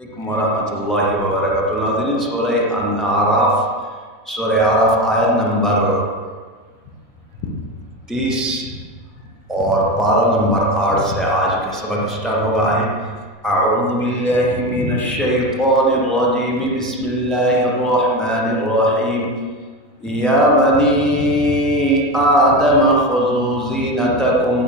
वरहमतुल्लाहि वबरकातुहू। नाज़रीन, सूरह आराफ आयत नंबर 30 और पारा नंबर 8 से आज का सबक स्टार्ट होगा है। अऊज़ु बिल्लाहि मिनश शैतानिर रजीम, बिस्मिल्लाहिर रहमानिर रहीम। या बनी आदम खुज़ू ज़ीनतकुम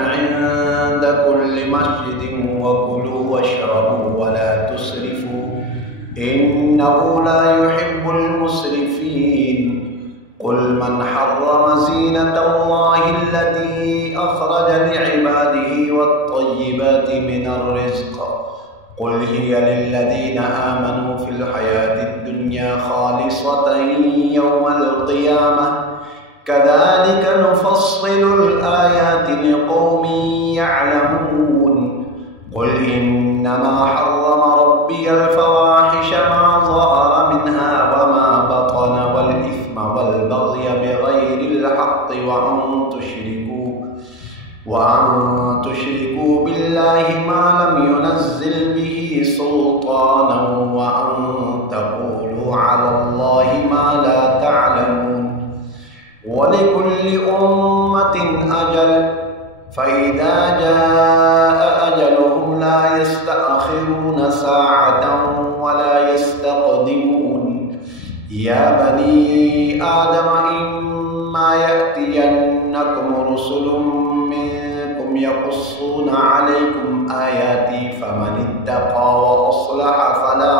इंद कुल्लि मस्जिदिन वकुलू वशरबू वला तुस्रिफू इन्नहू ला युहिब्बुल मुस्रिफीन। कुल मन हर्रम ज़ीनतल्लाहि अल्लती अख़रज लिइबादिही वत्तय्यिबाति मिनर रिज़्क़ कुल हिय लिल्लज़ीना आमनू फ़िल हयातिद दुन्या ख़ालिसतन यौमल क़ियामह कज़ालिक नुफ़स्सिलुल आयाति लिक़ौमिन यअलमून। कुल इन्नमा हर्रम रब्बियल फ़वाहिश मा ज़हर मिन्हा वमा बतन वल इस्म वल बग़य बिग़ैरिल हक़्क़ि व अन तुश्रिकू बिल्लाहि मा लम युनज़्ज़िल बिही सुल्तानन व अन तक़ूलू अलल्लाहि मा ला तअलमून। वलिकुल्लि उम्मतिन अजल फ़इज़ा जाअ अजलुहुम ला यस्तअख़िरून साअतन वला यस्तक़दिमून। या बनी आदम इम्मा यअतियन्नकुम रुसुलुम मिनकुम यक़ुस्सूना अलैकुम आयाती फमनित्तक़ा व अस्लह फला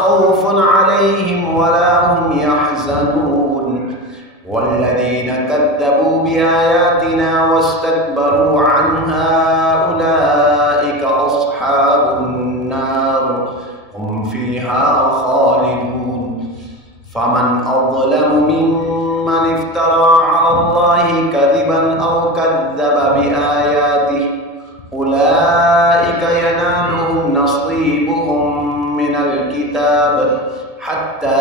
खौफुन अलैहिम वला हुम यहज़नून। वल्लज़ीना कज़्ज़बू बिआयातिना वस्तकबरू अन्हा उलाइका अस्हाबुन नार हुम फ़ीहा ख़ालिदून। फमन अज़लमु मिम्मन इफ़्तरा अलल्लाहि कज़िबन औ कज़्ज़ब बिआयातिही उलाइका यनालुहुम नसीबुहुम मिनल किताब हत्ता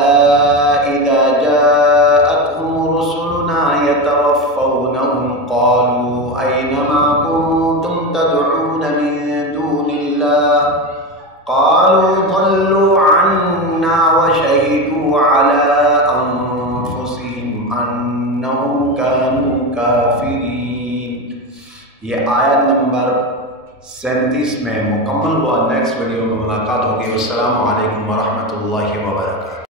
इज़ा जाअतहुम रुसुलुना यतवफ़्फ़ौनहुम क़ालू अय्न मा कुन्तुम तदऊन मिन दूनिल्लाह क़ालू ضल्लू अन्ना व शहिदू अला अन्फुसिहिम अन्नहुम कानू काफ़िरीन। ये आयत नंबर 37 में मुकम्मल हुआ। नेक्स्ट वीडियो में मुलाकात होगी। अस्सलामु अलैकुम वरहमतुल्लाहि वबरकातुहू।